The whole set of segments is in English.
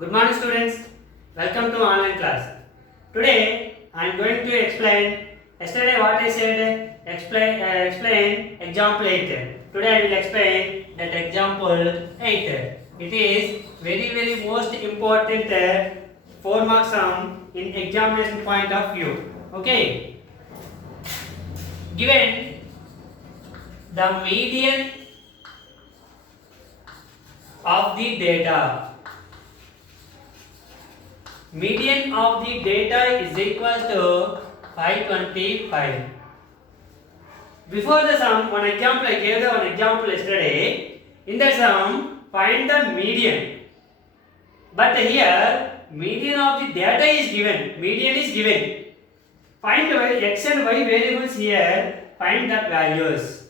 Good morning students. Welcome to online class. Today I am going to explain yesterday what I said explain example 8. Today I will explain that example 8. It is very most important 4 mark sum in examination point of view. Okay. Given the median of the data. Median of the data is equal to 525. Before the sum, one example I gave the one example yesterday. In the sum, find the median. But here, median of the data is given. Median is given. Find x and y variables here. Find the values.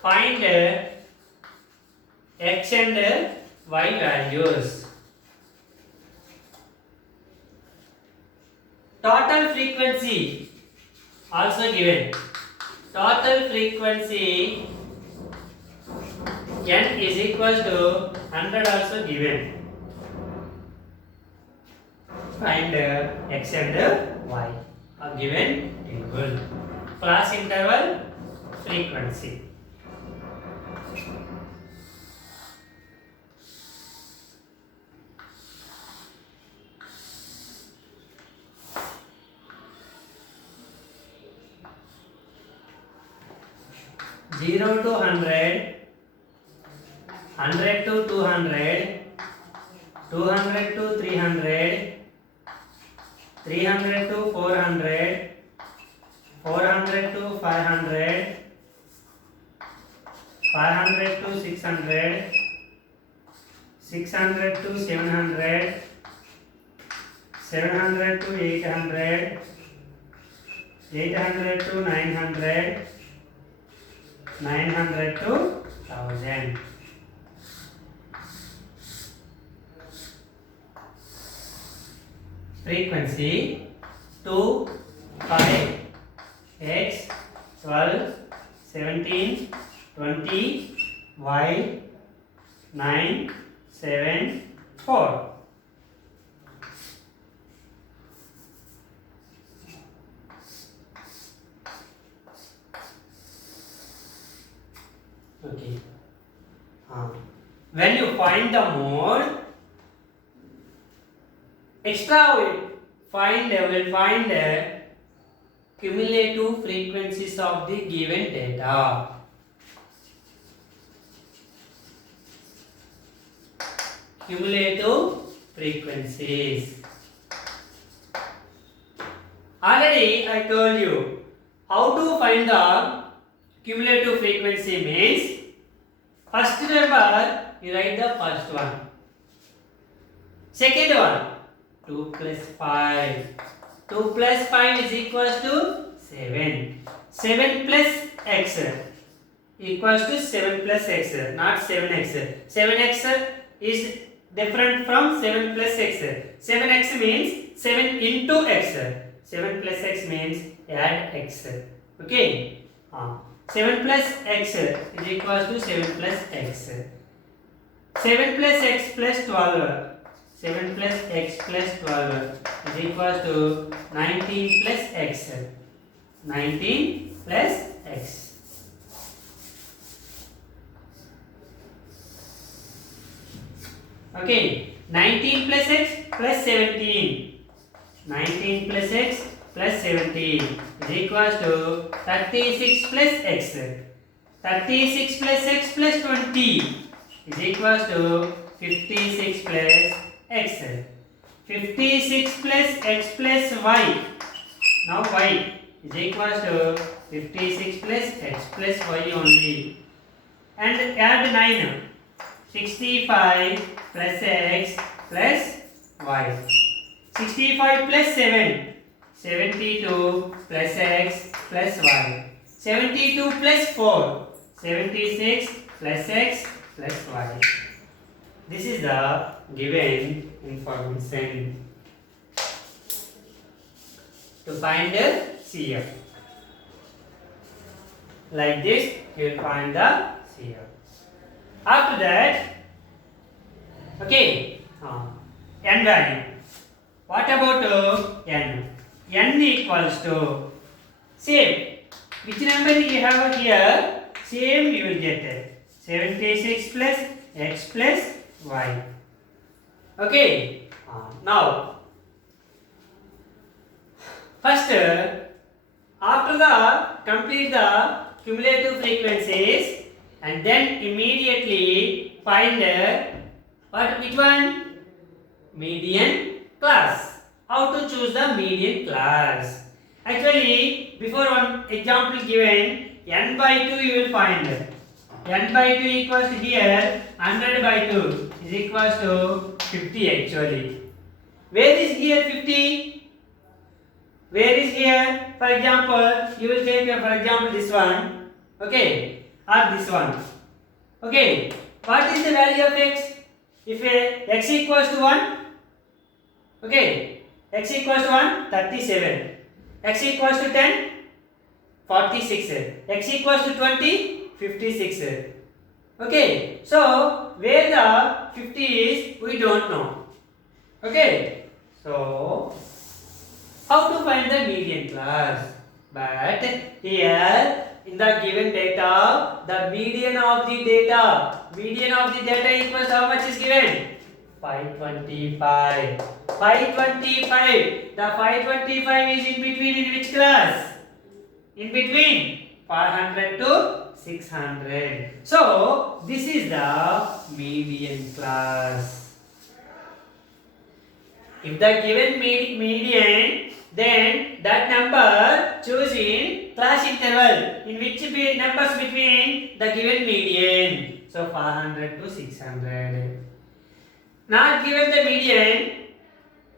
Find x and y values. Total frequency also given. Total frequency n is equal to 100 also given. Find x and y are given table. Class interval frequency. Zero to 100, 100 to 200, 200 to 300, 300 to 400, 400 to 500, 500 to 600, 600 to 700, 700 to 800, 800 to 900, 900 to 1000. Frequency 2, 5, x, 12, 17, 20, y, 9, 7, 4. Okay. When you find the mode, will find the cumulative frequencies of the given data. Cumulative frequencies. Already I told you how to find the cumulative frequency means first number you write the first one. Second one 2 plus 5. 2 plus 5 is equals to 7. 7 plus x equals to 7 plus x, not 7x. 7x is different from 7 plus x. 7x means 7 into x. 7 plus x means add x. Okay. 7 plus x is equals to 7 plus x. 7 plus x plus 12. 7 plus x plus 12 is equals to 19 plus x. 19 plus x. Okay. 19 plus x plus 17. 19 plus x plus 17 is equals to 36 plus x. 36 plus x plus 20 is equals to 56 plus x. 56 plus x plus y. Now y is equals to 56 plus x plus y only. And add 9. 65 plus x plus y. 65 plus 7. 72 plus x plus y. 72 plus 4. 76 plus x plus y. This is the given information to find the CF. Like this, you will find the CF. After that, okay, n value. What about n? N equals to same. Which number you have here? Same you will get 76 plus x plus y. Okay. Now, first after the complete the cumulative frequencies and then immediately find which one? Median class. How to choose the median class? Actually, before one example given, n by 2 you will find. N by 2 equals to here 100 by 2 is equals to 50 actually. Where is here 50? Where is here? For example, you will take for example this one, okay, or this one. Okay, what is the value of x? If x equals to 1, okay, x equals to 1, 37. X equals to 10, 46. X equals to 20, 56. Okay, so where the 50 is, we don't know. Okay, so how to find the median class? But here in the given data, the median of the data equals how much is given? 525. 525. The 525 is in between in which class? In between 500 to 600. So this is the median class. If the given median, then that number choose in class interval in which numbers between the given median. So 500 to 600. Not given the median.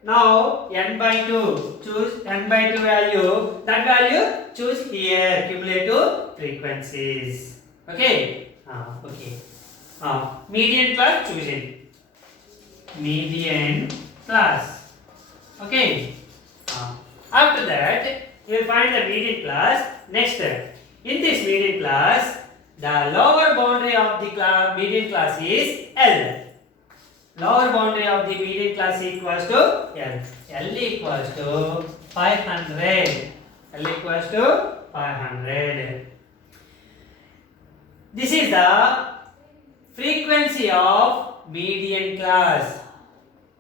Now n by 2. Choose n by 2 value. That value choose here. Cumulative frequencies. Okay. Okay. Median class choosing. Median class. Okay. After that, you will find the median class. Next, in this median class, the lower boundary of the median class is L. Lower boundary of the median class equals to L. L equals to 500. L equals to 500. This is the frequency of median class.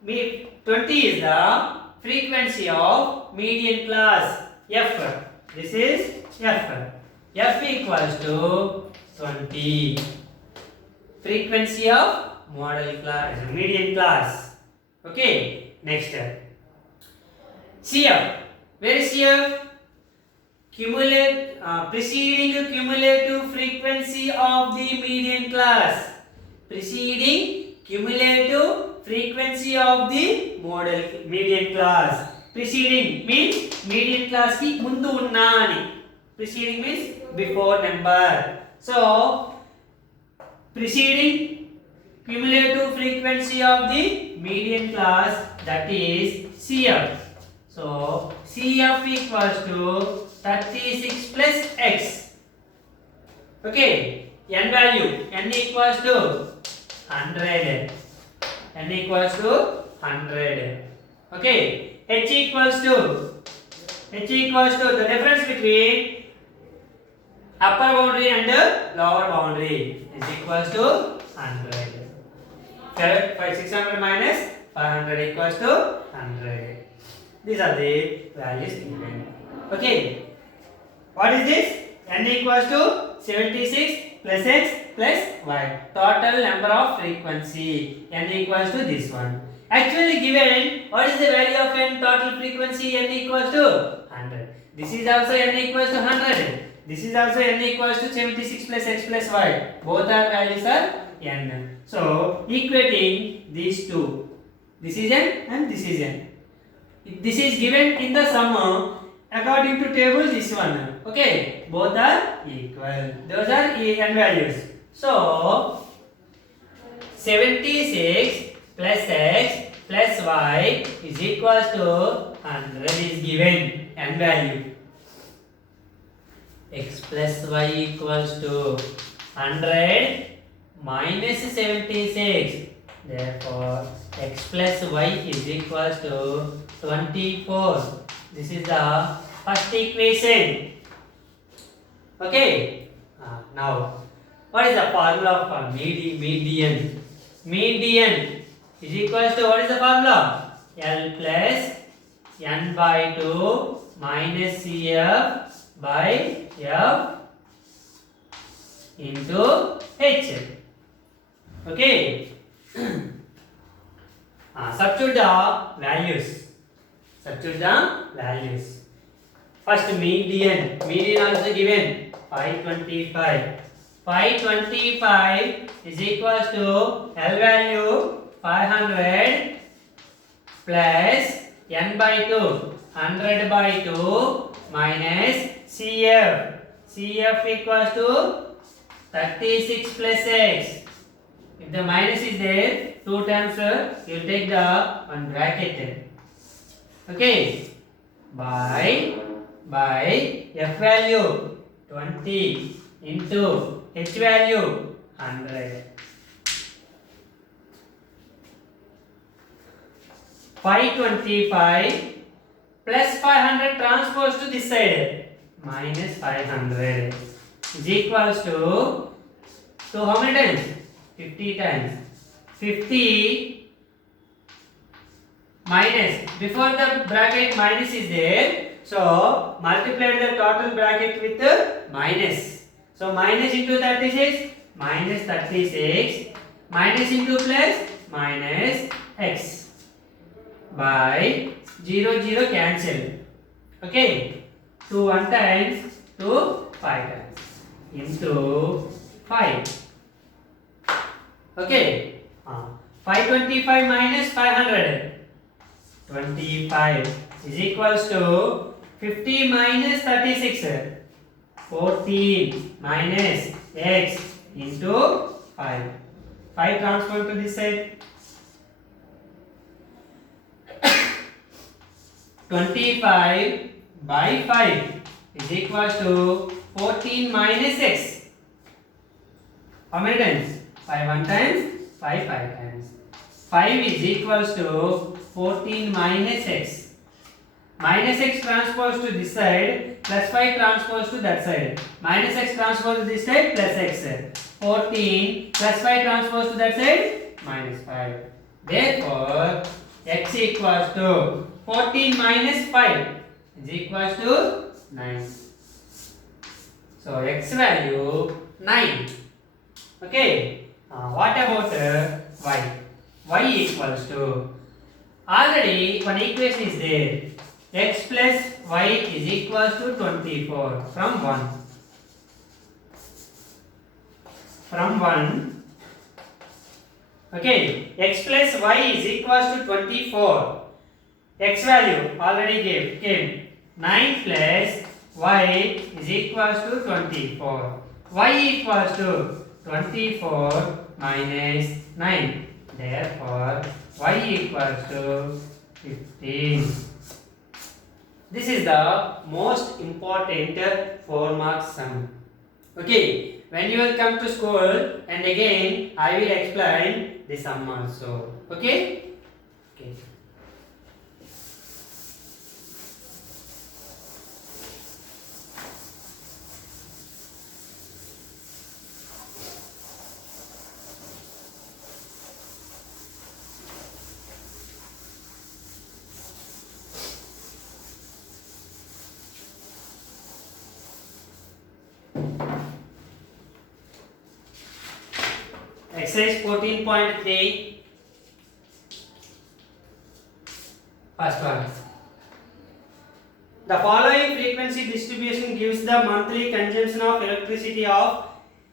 20 is the frequency of median class. F. This is F. F equals to 20. Frequency of model class, median class. Okay. Next. CF. Where is CF? Preceding cumulative frequency of the median class. Preceding cumulative frequency of the model median class. Preceding means median class ki mundu unna ani. Preceding means before number. So preceding cumulative frequency of the median class, that is CF. So CF equals to 36 plus x. Okay. N value. N equals to 100. N equals to 100. Okay. H equals to the difference between upper boundary and lower boundary is equals to 100. 600 minus 500 equals to 100. These are the values given. Okay. What is this? N equals to 76 plus x plus y. Total number of frequency. N equals to this one. Actually given, what is the value of n total frequency? N equals to 100. This is also n equals to 100. This is also n equals to 76 plus x plus y. Both our values are n. So equating these two. This is n and this is n. This is given in the sum according to table this one. Okay. Both are equal. Those are n values. So 76 plus x plus y is equals to 100 is given n value. X plus y equals to 100 minus 76. Therefore x plus y is equals to 24. This is the first equation. Okay. Now, what is the formula for median? Median is equals to, what is the formula? L plus n by 2 minus CF by F into H. Okay. Substitute the values. Substitute the values. First median. Median also given 525. 525 is equals to L value 500 plus n by 2 100 by 2 minus CF. CF equals to 36 plus x. If the minus is there, 2 times you will take the one bracket. Okay. By F value 20 into H value 100. 525 plus 500 transposed to this side minus 500 is equals to how many times? 50 times. 50 minus, before the bracket minus is there, so multiply the total bracket with minus. So minus into 36 minus 36 minus into plus minus x by 0 0 cancel. Okay, 2 1 times 2 5 times into 5. Okay, 525 minus 500 25 is equals to 50 minus 36 14 minus x into 5. 5 transfer to this side. 25 by 5 is equals to 14 minus x. How many times? 5 1 times, 5 5 times. 5 is equals to 14 minus x. Minus x transpose to this side, plus 5 transpose to that side. Minus x transpose to this side, plus x. 14 plus 5 transpose to that side, minus 5. Therefore, x equals to 14 minus 5 is equals to 9. So, x value 9. Okay. What about y? Y equals to, already one equation is there. X plus y is equals to 24 from 1. From 1. Okay. X plus y is equals to 24. X value already came. 9 plus y is equals to 24. Y equals to 24 minus 9. Therefore, y equals to 15. This is the most important 4 mark sum. Okay, when you will come to school and again I will explain the sum also. Okay? Okay. Exercise 14.3. First one. The following frequency distribution gives the monthly consumption of electricity of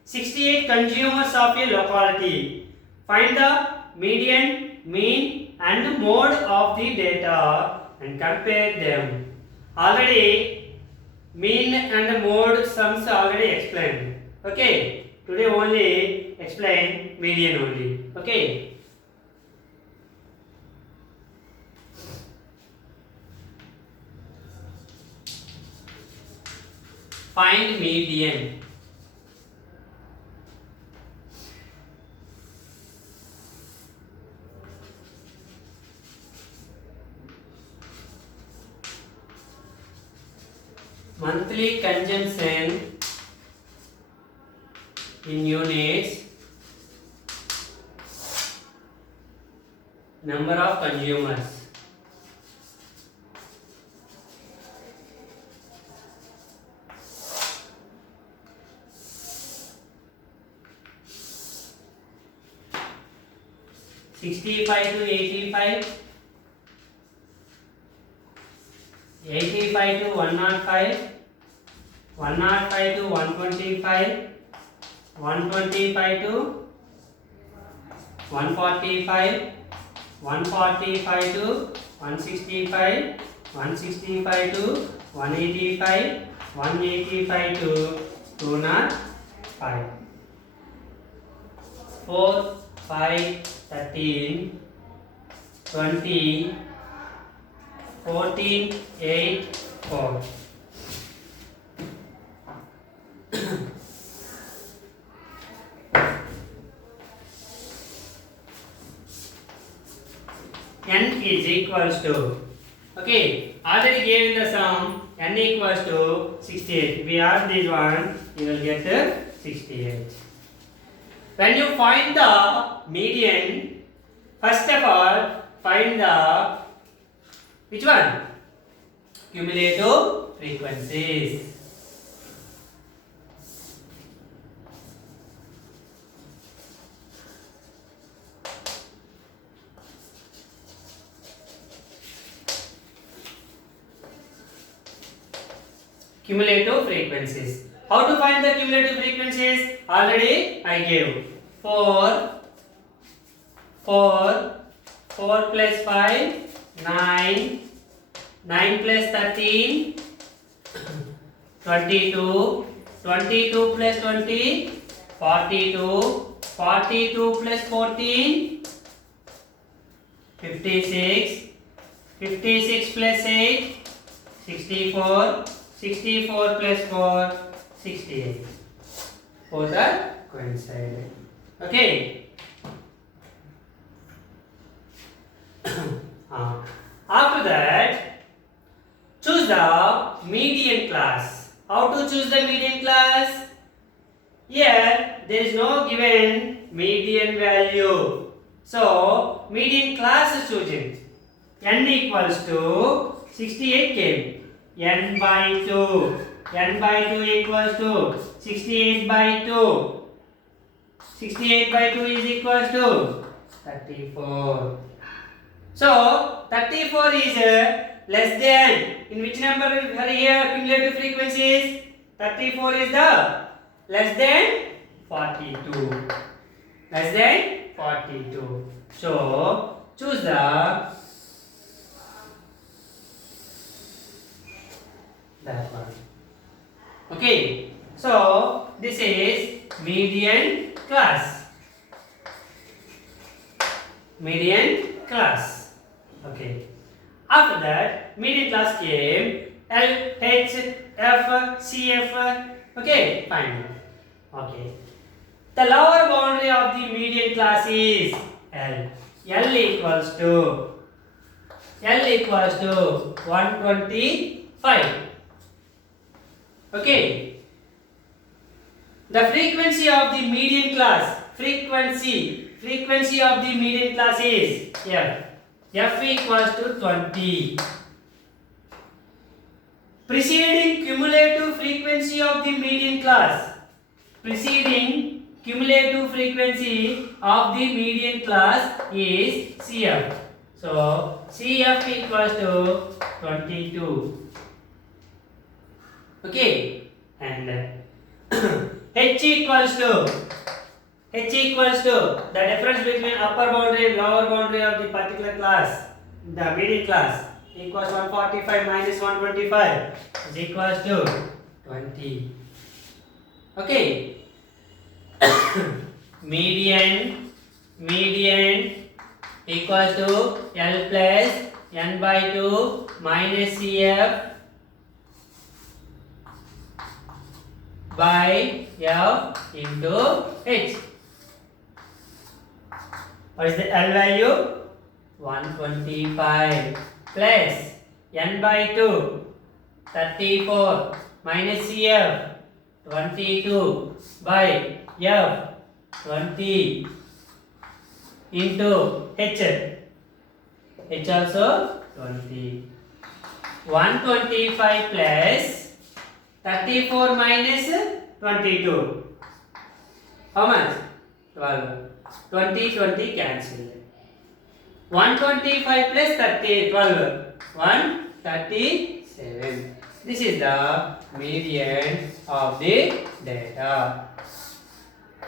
68 consumers of a locality. Find the median, mean and mode of the data and compare them. Already mean and mode sums already explained. Okay. Today only explain median only. Okay. Find median. monthly consumption in units, number of consumers. $65 to $85, $85 to $105, $105 to $125, $125 to $145, $145 to $165, $165 to $185, $185 to $205. 4, 5, 13, 20, 14, 8, 4. N is equals to, okay, already given the sum, n equals to 68. If we add this one, you will get 68. When you find the median, first of all, find the, which one? Cumulative frequencies. Cumulative frequencies. How to find the cumulative frequencies? Already I gave 4 plus 5, 9, 9 plus 13, 22, 22 plus 20, 42, 42 plus 14, 56, 56 plus 8, 64, 64 plus 4, 68. Both are coincident. Okay. After that, choose the median class. How to choose the median class? Here, there is no given median value. So, median class is chosen. N equals to 68 came. N by 2. N by 2 equals to 68 by 2. 68 by 2 is equals to 34. So, 34 is less than. In which number are here cumulative frequencies? 34 is the less than 42. Less than 42. So, choose the that one. Okay, so this is median class. Median class. Okay. After that, median class came L, H, F, C, F. Okay, fine. Okay. The lower boundary of the median class is L. L equals to 125. Okay. The frequency of the median class, frequency of the median class is F. F equals to 20. Preceding cumulative frequency of the median class. Preceding cumulative frequency of the median class is CF. So, CF equals to 22. Okay, and H equals to the difference between upper boundary and lower boundary of the particular class, the median class, equals 145 minus 125 is equals to 20. Okay. median equals to L plus N by 2 minus CF by F into H. What is the L value? 125 plus N by 2 34 minus CF 22 by F 20 into H. H also 20. 125 plus 34 minus 22. How much? 12. 20 cancel. 125 plus 30, 12. 137. This is the median of the data.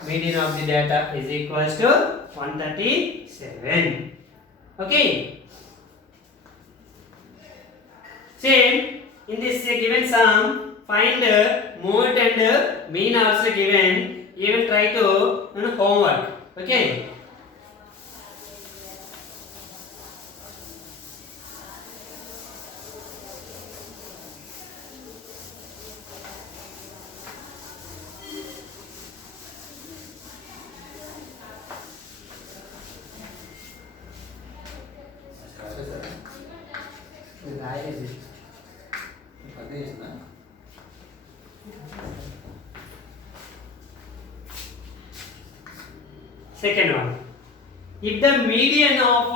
Median of the data is equals to 137. Okay. Same in this given sum, find mode and mean also given. You will try to homework. Okay. Second one, if the median of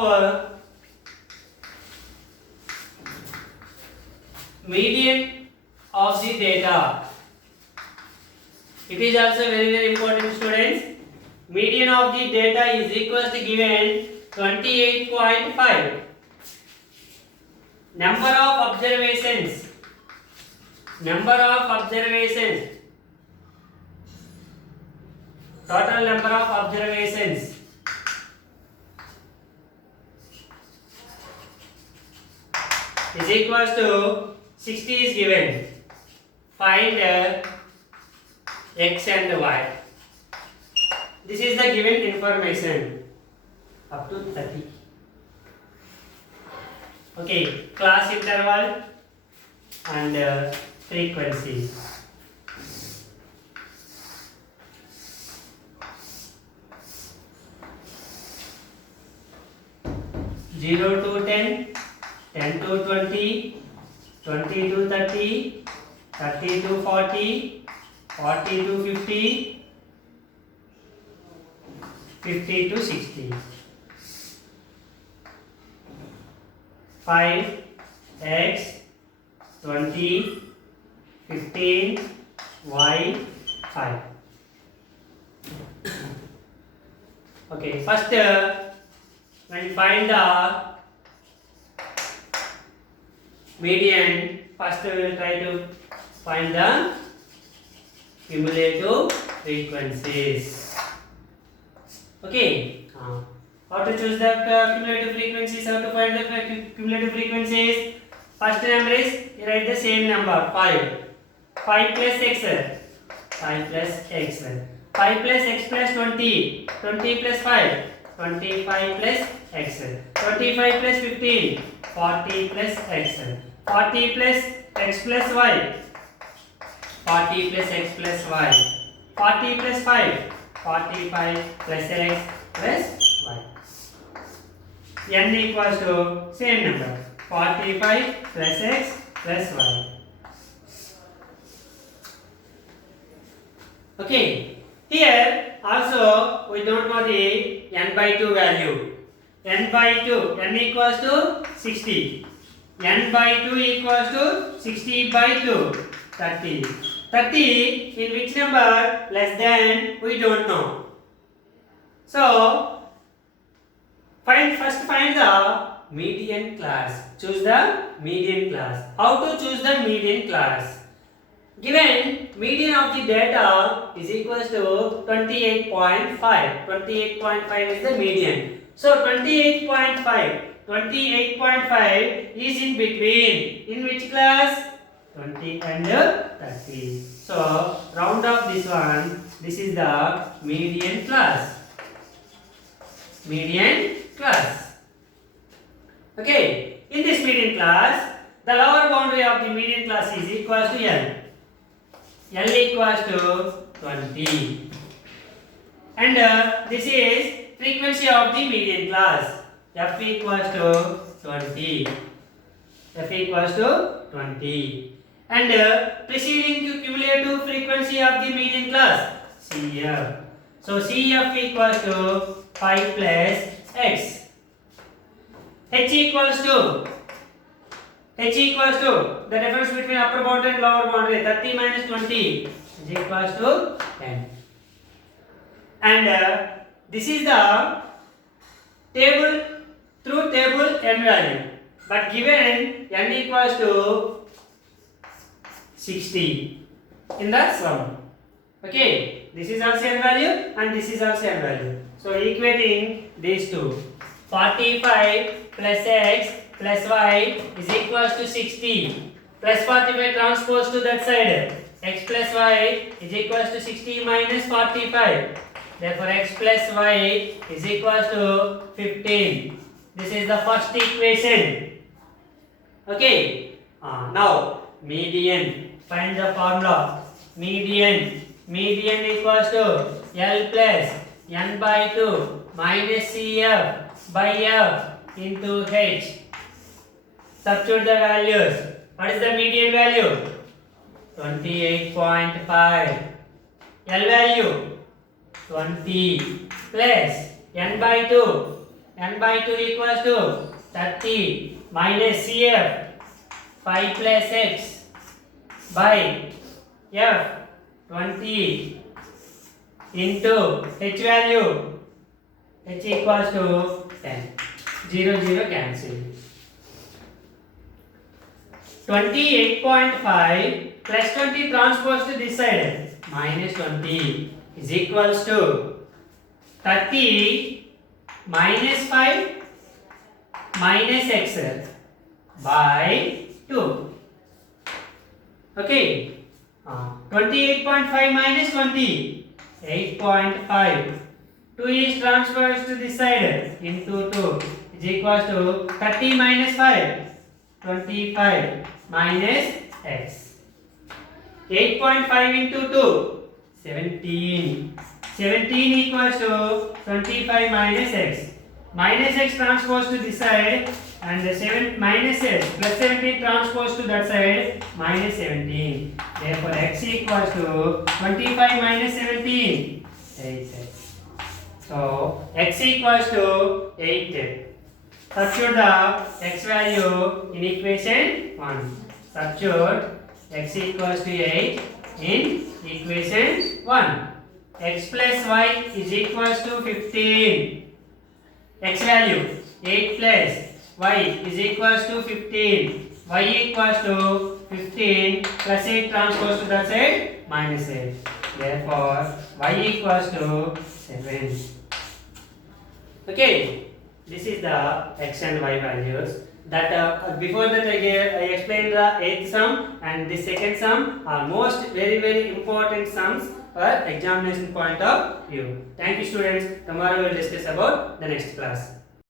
the data, it is also very important, students. Median of the data is equals to given 28.5. Number of observations. Total number of observations is equals to 60 is given. Find x and y. This is the given information up to 30. Okay, class interval and frequency. 0 to 10, 10 to 20, 20 to 30, 30 to 40, 40 to 50, 50 to 60. 5, x, 20, 15, y, 5. Okay, first when you find the median, first we will try to find the cumulative frequencies. Okay, how to choose the cumulative frequencies, how to find the cumulative frequencies. First number is, you write the same number, 5. 5 plus x, 5 plus x. 5 plus x plus 20, 20 plus 5, 25 plus x. 25 plus 15, 40 plus x. 40 plus x plus y, 40 plus x plus y. 40 plus 5, 45 plus x plus y. N equals to same number, 45 plus x plus y. Okay, here also we don't know the n by 2 value. N by 2, n equals to 60. N by 2 equals to 60 by 2, 30. 30 in which number? Less than, we don't know. So, first find the median class. Choose the median class. How to choose the median class? Given median of the data is equals to 28.5. 28.5 is the median. So 28.5 is in between. In which class? 20 and 30. So round off this one. This is the median class. Median class. Okay. In this median class, the lower boundary of the median class is equals to L. L equals to 20. And this is frequency of the median class. F equals to 20. F equals to 20. and preceding to cumulative frequency of the median class CF. So CF equals to 5 plus x. H equals to the difference between upper boundary and lower boundary, 30 minus 20 is equals to 10. And this is the table through table n value, but given n equals to 60 in the sum. Okay, this is also n value and this is also n value. So equating these two, 45 plus x plus y is equals to 60. Plus 45 transpose to that side. X plus y is equals to 60 minus 45. Therefore x plus y is equals to 15. This is the first equation. Okay. Now median. Find the formula. Median equals to L plus n by 2 minus CF by F into H. Substitute the values. What is the median value? 28.5. L value 20 plus n by 2. N by 2 equals to 30 minus CF 5 plus x by F 20 into H value. H equals to 10. 0, 0 cancel. 28.5 plus 20 transpose to this side. Minus 20 is equals to 30 minus 5 minus x by 2. Okay. 28.5 minus 20. 8.5. 2 is transferred to this side into 2 is equals to 30 minus 5. 25 minus x. 8.5 into 2. 17. 17 equals to 25 minus x. Minus x transpose to this side and the 7 minus x plus 17 transpose to that side minus 17. Therefore x equals to 25 minus 17. 8x. So x equals to 8. Substitute the x value in equation 1. Substitute x equals to 8 in equation 1. X plus y is equals to 15. X value 8 plus y is equals to 15. Y equals to 15 plus 8 transpose to that side minus 8. Therefore y equals to 7. Okay. This is the x and y values. That before that I explained the 8th sum and the second sum are most very important sums for examination point of view. Thank you students. Tomorrow we will discuss about the next class.